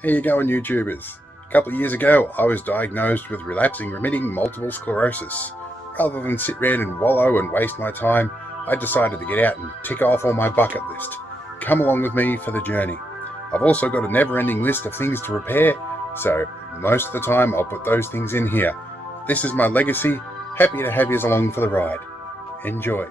How you going, YouTubers? A couple of years ago, I was diagnosed with relapsing remitting multiple sclerosis. Rather than sit around and wallow and waste my time, I decided to get out and tick off all my bucket list. Come along with me for the journey. I've also got a never-ending list of things to repair, so most of the time I'll put those things in here. This is my legacy. Happy to have you along for the ride. Enjoy.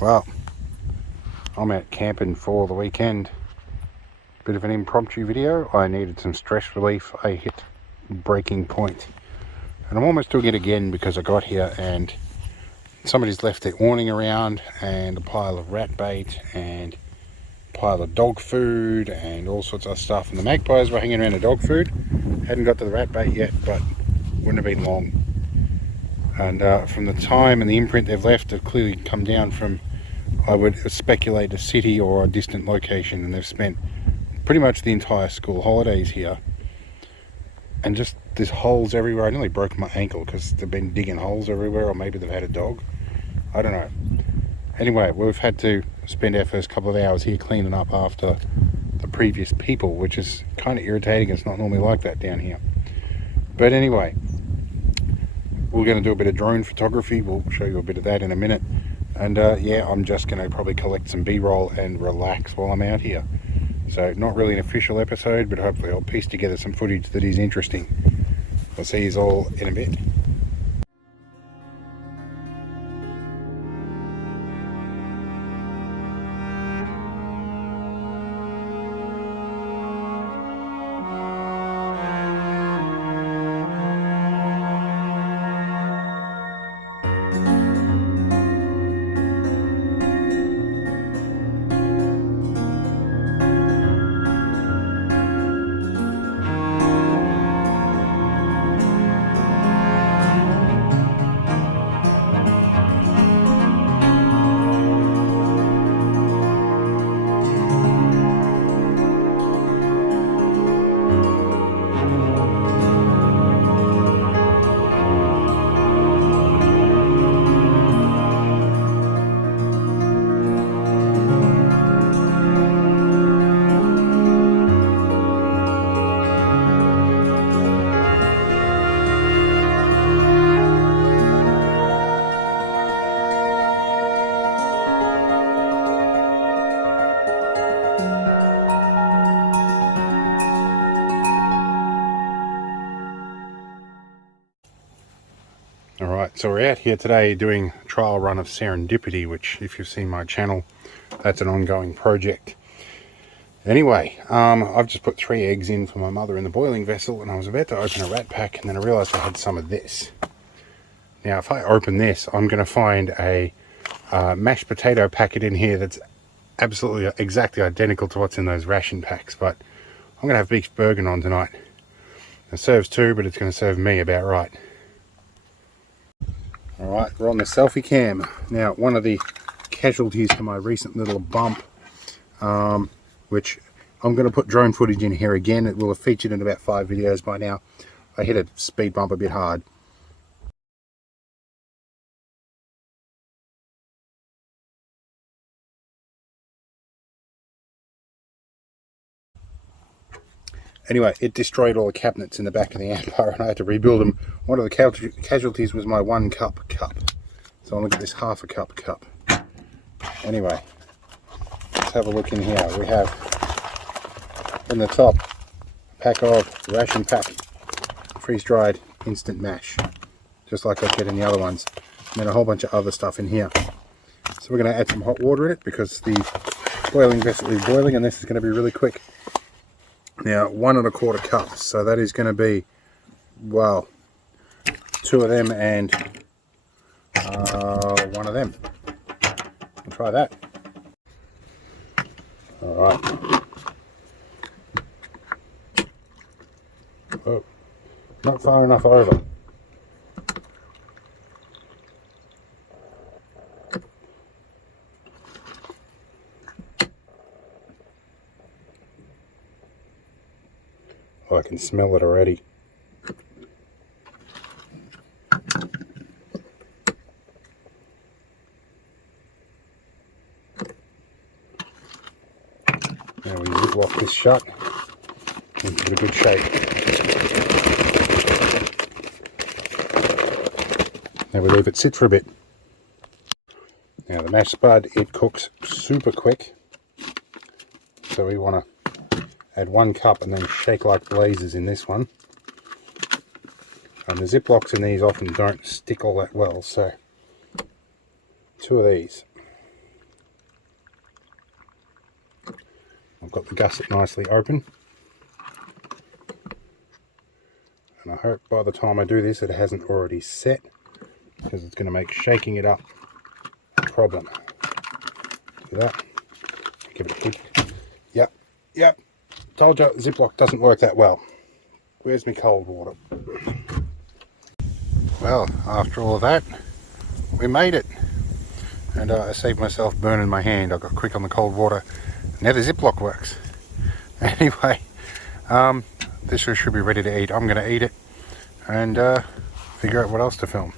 Well, I'm out camping for the weekend. Bit of an impromptu video. I needed some stress relief. I hit breaking point. And I'm almost doing it again because I got here and somebody's left their awning around and a pile of rat bait and a pile of dog food and all sorts of stuff. And the magpies were hanging around the dog food. Hadn't got to the rat bait yet, but wouldn't have been long. And from the time and the imprint they've left, they've clearly come down from, I would speculate, a city or a distant location, and they've spent pretty much the entire school holidays here. And just there's holes everywhere. I nearly broke my ankle because they've been digging holes everywhere, or maybe they've had a dog. I don't know. Anyway, we've had to spend our first couple of hours here cleaning up after the previous people, which is kind of irritating. It's not normally like that down here. But anyway, we're going to do a bit of drone photography. We'll show you a bit of that in a minute. And yeah, I'm just going to probably collect some B-roll and relax while I'm out here. So not really an official episode, but hopefully I'll piece together some footage that is interesting. I'll see you all in a bit. Alright, so we're out here today doing a trial run of Serendipity, which, if you've seen my channel, that's an ongoing project. Anyway, I've just put 3 eggs in for my mother in the boiling vessel, and I was about to open a rat pack, and then I realised I had some of this. Now, if I open this, I'm going to find a mashed potato packet in here that's absolutely exactly identical to what's in those ration packs, but I'm going to have beef bourguignon tonight. It serves 2, but it's going to serve me about right. Alright, we're on the selfie cam. Now, one of the casualties to my recent little bump, which I'm going to put drone footage in here again. It will have featured in about 5 videos by now. I hit a speed bump a bit hard. Anyway, it destroyed all the cabinets in the back of the Empire and I had to rebuild them. One of the casualties was my 1 cup cup. So I'll look at this half a cup cup. Anyway, let's have a look in here. We have in the top a pack of ration pack freeze-dried instant mash, just like I get in the other ones. And then a whole bunch of other stuff in here. So we're going to add some hot water in it because the boiling vessel is boiling and this is going to be really quick. Now, 1 1/4 cups, so that is going to be, well, 2 of them and grab one of them and try that. Alright. Oh, not far enough over. Oh, I can smell it already. Now we zip-lock this shut into a good shape. Now we leave it sit for a bit. Now the mash spud, it cooks super quick, so we want to add 1 cup and then shake like blazes in this one. And the zip-locks in these often don't stick all that well, so 2 of these. I've got the gusset nicely open, and I hope by the time I do this it hasn't already set, because it's going to make shaking it up a problem. Do that, give it a quick. Yep, told you Ziploc doesn't work that well. Where's my cold water? Well, after all of that, we made it, and I saved myself burning my hand. I got quick on the cold water. Now the Ziploc works. Anyway, this should be ready to eat. I'm going to eat it and figure out what else to film.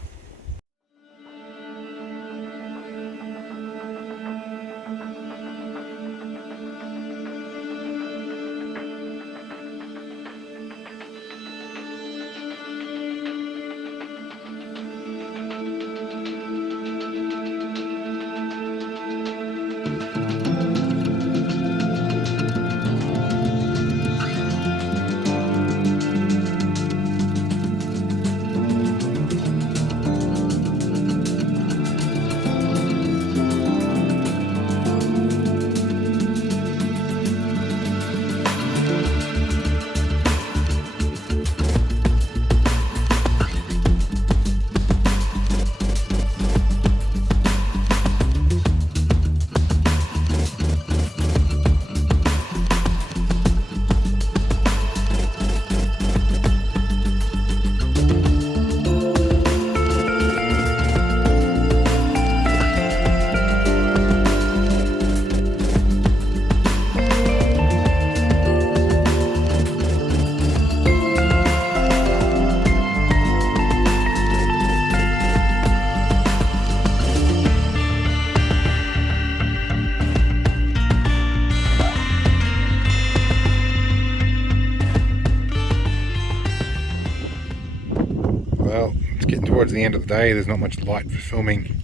Well, it's getting towards the end of the day. There's not much light for filming,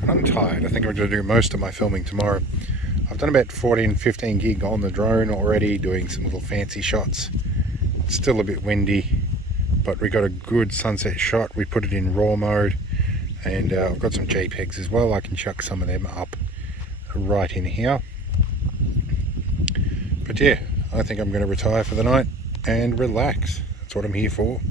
and I'm tired. I think I'm going to do most of my filming tomorrow. I've done about 14, 15 gig on the drone already, doing some little fancy shots. It's still a bit windy, but we got a good sunset shot. We put it in raw mode, and I've got some JPEGs as well. I can chuck some of them up right in here. But yeah, I think I'm going to retire for the night and relax. That's what I'm here for.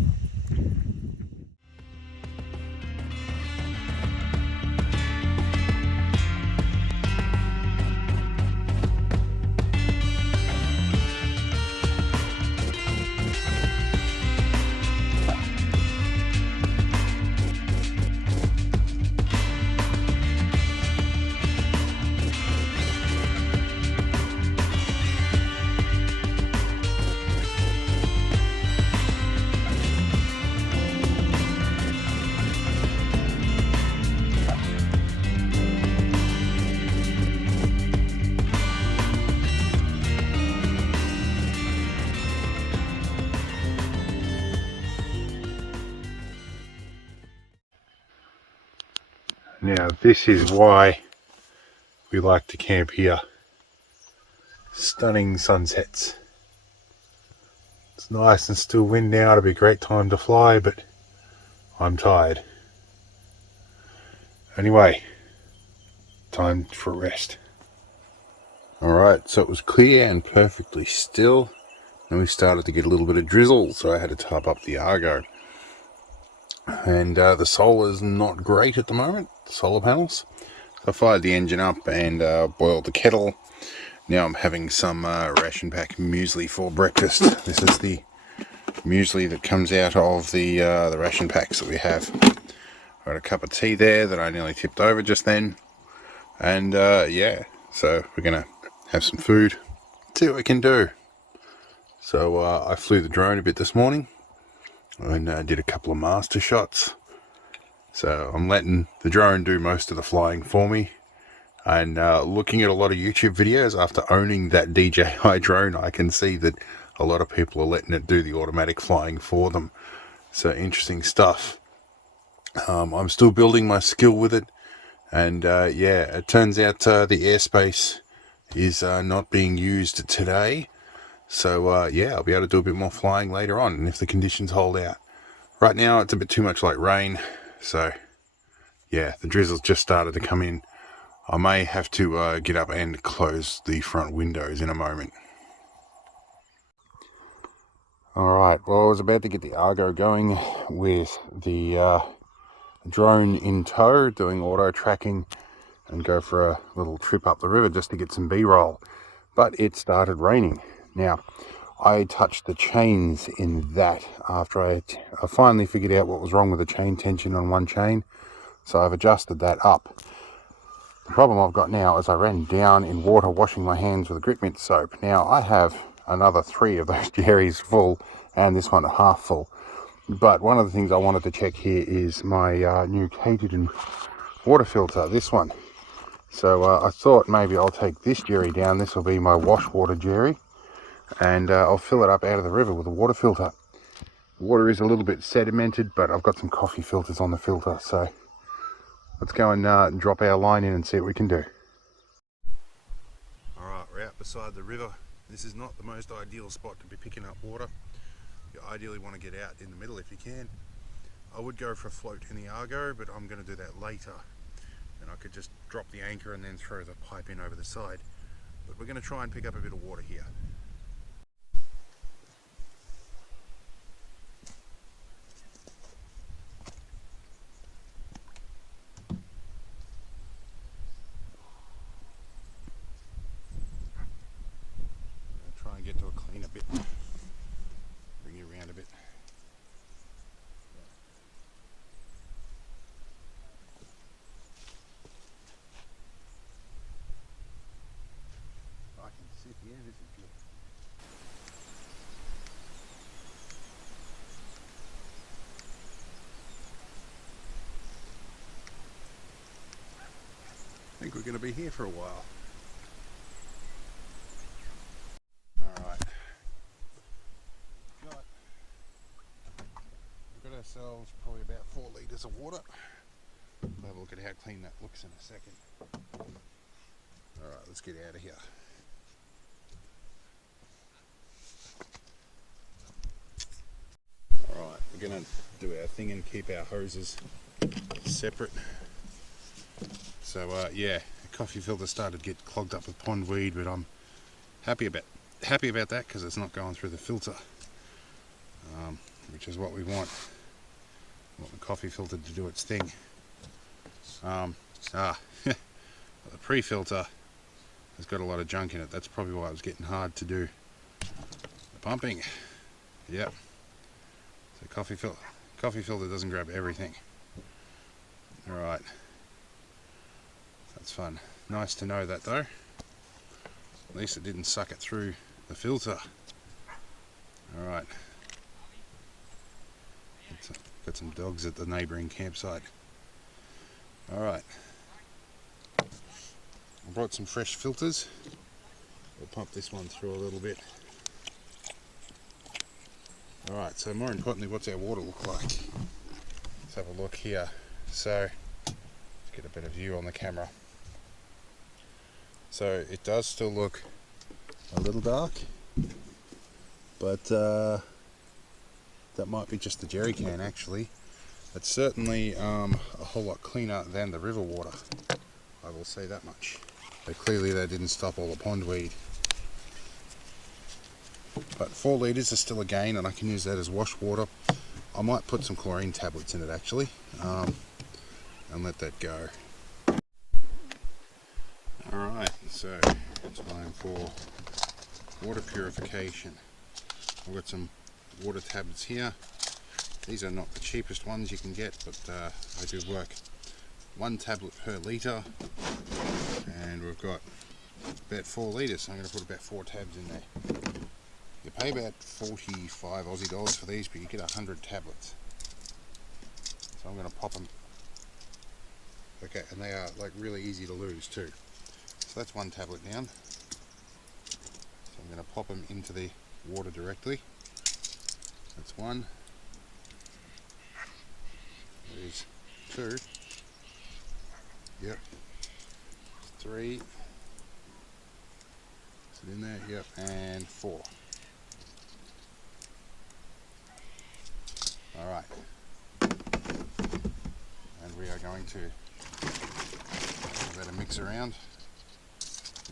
Now this is why we like to camp here. Stunning sunsets. It's nice and still wind now. It'll be a great time to fly, but I'm tired. Anyway, time for rest. Alright, so it was clear and perfectly still, and we started to get a little bit of drizzle, so I had to top up the Argo. and the solar's not great at the moment, solar panels. So I fired the engine up and boiled the kettle. Now I'm having some ration pack muesli for breakfast. This is the muesli that comes out of the ration packs that we have. Got a cup of tea there that I nearly tipped over just then, and yeah, so we're gonna have some food, see what we can do. So I flew the drone a bit this morning and did a couple of master shots. So I'm letting the drone do most of the flying for me, and looking at a lot of YouTube videos after owning that DJI drone, I can see that a lot of people are letting it do the automatic flying for them. So interesting stuff. I'm still building my skill with it, and yeah, it turns out the airspace is not being used today. So yeah, I'll be able to do a bit more flying later on, and if the conditions hold out. Right now it's a bit too much like rain, so yeah, the drizzle's just started to come in. I may have to get up and close the front windows in a moment. Alright, well I was about to get the Argo going with the drone in tow, doing auto tracking, and go for a little trip up the river just to get some B-roll. But it started raining. Now, I touched the chains in that after I finally figured out what was wrong with the chain tension on one chain. So I've adjusted that up. The problem I've got now is I ran down in water washing my hands with a grip mint soap. Now I have another 3 of those jerrys full and this one half full. But one of the things I wanted to check here is my new Katydin water filter, this one. So I thought maybe I'll take this jerry down. This will be my wash water jerry, and I'll fill it up out of the river with a water filter. The water is a little bit sedimented, but I've got some coffee filters on the filter, so let's go and drop our line in and see what we can do. Alright, we're out beside the river. This is not the most ideal spot to be picking up water. You ideally want to get out in the middle if you can. I would go for a float in the Argo, but I'm going to do that later. And I could just drop the anchor and then throw the pipe in over the side. But we're going to try and pick up a bit of water here. Try and get to a cleaner bit. Bring you around a bit. I can sit here, this is good. I think we're going to be here for a while. Alright. We've got ourselves probably about 4 litres of water. We'll have a look at how clean that looks in a second. Alright, let's get out of here. Alright, we're going to do our thing and keep our hoses separate. So yeah, the coffee filter started to get clogged up with pondweed, but I'm happy about that because it's not going through the filter, which is what we want. We want the coffee filter to do its thing. The pre-filter has got a lot of junk in it. That's probably why it was getting hard to do the pumping. Yep. So coffee filter doesn't grab everything. All right. That's fun. Nice to know that though. At least it didn't suck it through the filter. Alright. Got some dogs at the neighbouring campsite. Alright. I brought some fresh filters. We'll pump this one through a little bit. Alright, so more importantly, what's our water look like? Let's have a look here. So, let's get a better view on the camera. So it does still look a little dark, but that might be just the jerry can actually. It's certainly a whole lot cleaner than the river water, I will say that much. But clearly they didn't stop all the pondweed. But 4 litres is still a gain, and I can use that as wash water. I might put some chlorine tablets in it actually, and let that go. Alright, so it's time for water purification. I've got some water tablets here. These are not the cheapest ones you can get, but they do work. 1 tablet per litre, and we've got about 4 litres, so I'm going to put about 4 tabs in there. You pay about 45 Aussie dollars for these, but you get 100 tablets. So I'm going to pop them. Okay, and they are like really easy to lose too. So that's 1 tablet down. So I'm going to pop them into the water directly. That's 1. There's 2. Yep. 3. Is it in there? Yep. And 4. Alright. And we are going to give that a mix around.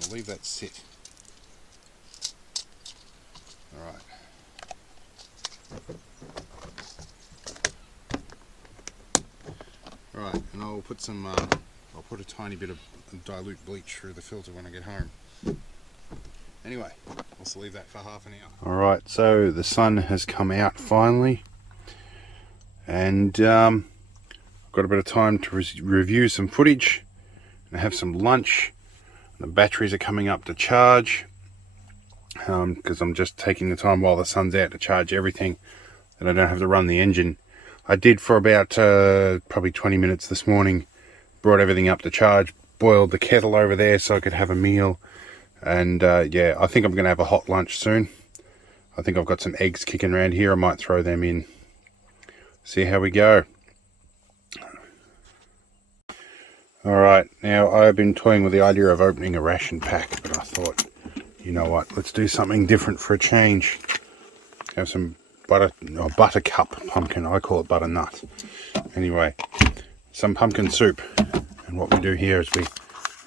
We'll leave that sit. Alright. Alright, and I'll put some I'll put a tiny bit of dilute bleach through the filter when I get home. Anyway, I'll leave that for half an hour. Alright, so the sun has come out finally, and I've got a bit of time to review some footage and have some lunch. The batteries are coming up to charge, because I'm just taking the time while the sun's out to charge everything, and I don't have to run the engine. I did for about probably 20 minutes this morning, brought everything up to charge, boiled the kettle over there so I could have a meal, and yeah, I think I'm going to have a hot lunch soon. I think I've got some eggs kicking around here, I might throw them in. See how we go. Alright, now I've been toying with the idea of opening a ration pack, but I thought, you know what, let's do something different for a change. Have some buttercup pumpkin, I call it butternut. Anyway, some pumpkin soup, and what we do here is we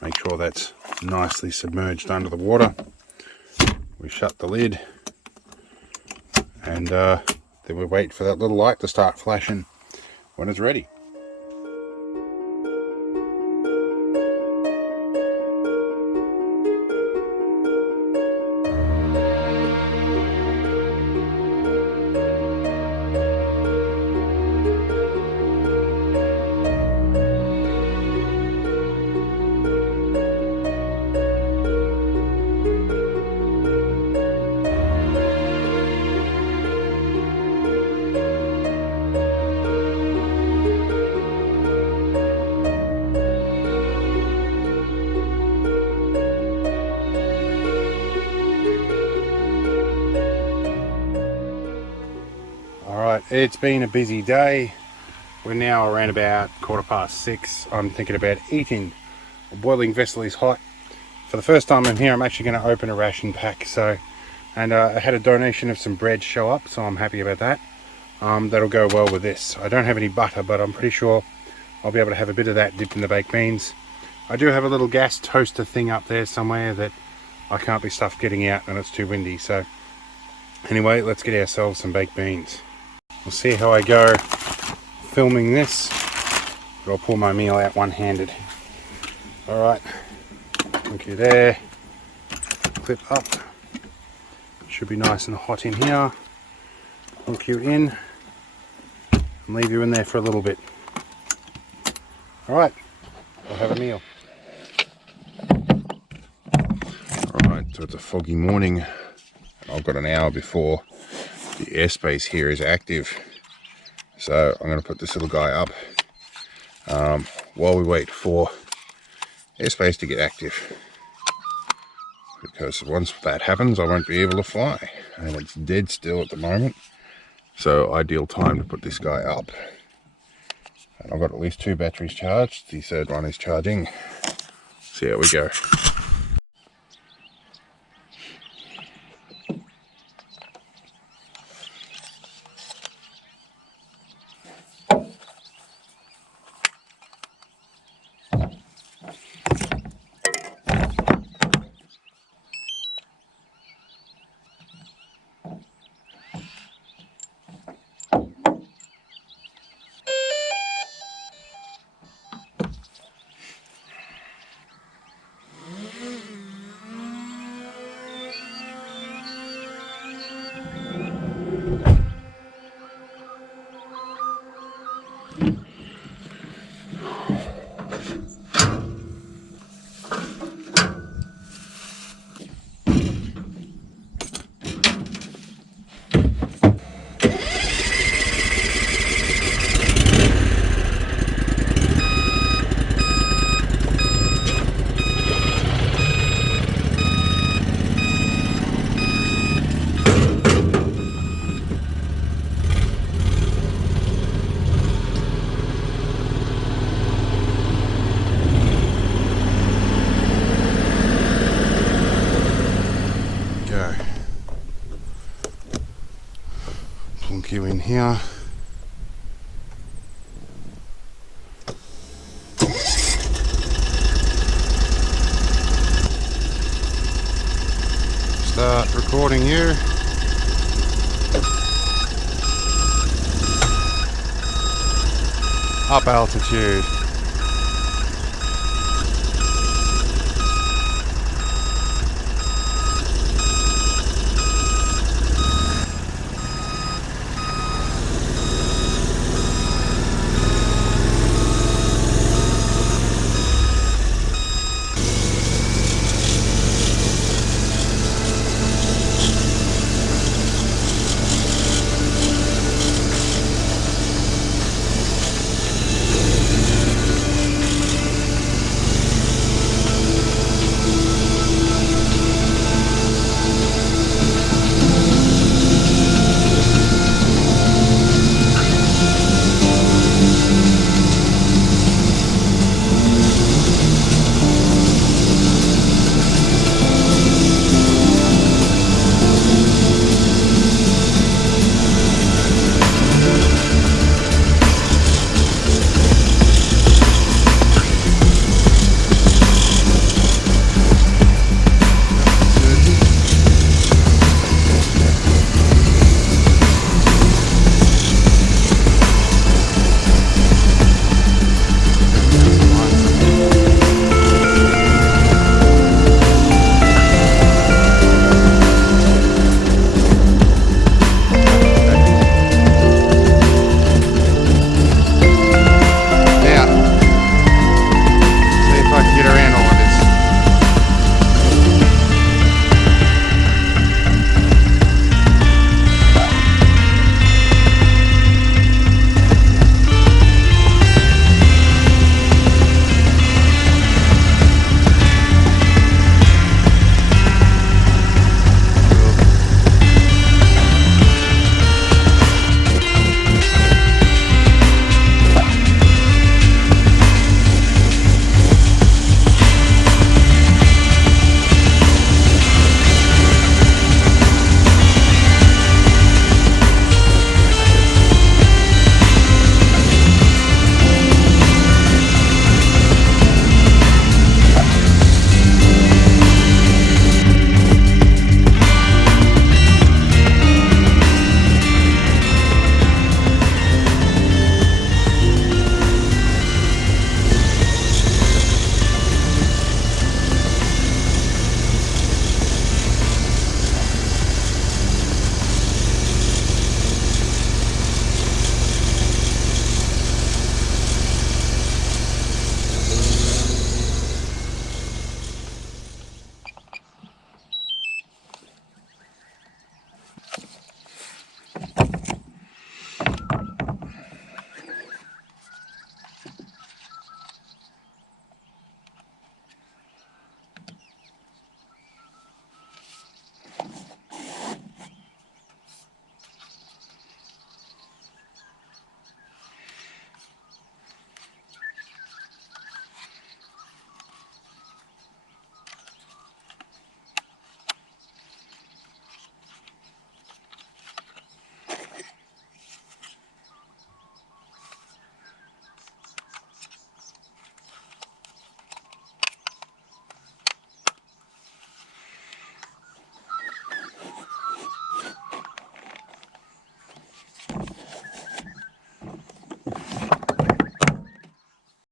make sure that's nicely submerged under the water. We shut the lid, and then we wait for that little light to start flashing when it's ready. Alright, it's been a busy day. We're now around about 6:15. I'm thinking about eating. A boiling vessel is hot. For the first time in here, I'm actually going to open a ration pack. And I had a donation of some bread show up, so I'm happy about that. That'll go well with this. I don't have any butter, but I'm pretty sure I'll be able to have a bit of that dipped in the baked beans. I do have a little gas toaster thing up there somewhere that I can't be stuffed getting out, and it's too windy. So anyway, let's get ourselves some baked beans. We'll see how I go filming this, but I'll pull my meal out one-handed. Alright, look you there, clip up, should be nice and hot in here. Hook you in and leave you in there for a little bit. Alright, I'll have a meal. Alright, so it's a foggy morning. I've got an hour before the airspace here is active, so I'm going to put this little guy up while we wait for airspace to get active, because once that happens I won't be able to fly, and it's dead still at the moment, so ideal time to put this guy up. And I've got at least 2 batteries charged, the third one is charging. See how we go. here. Start recording you. Up altitude.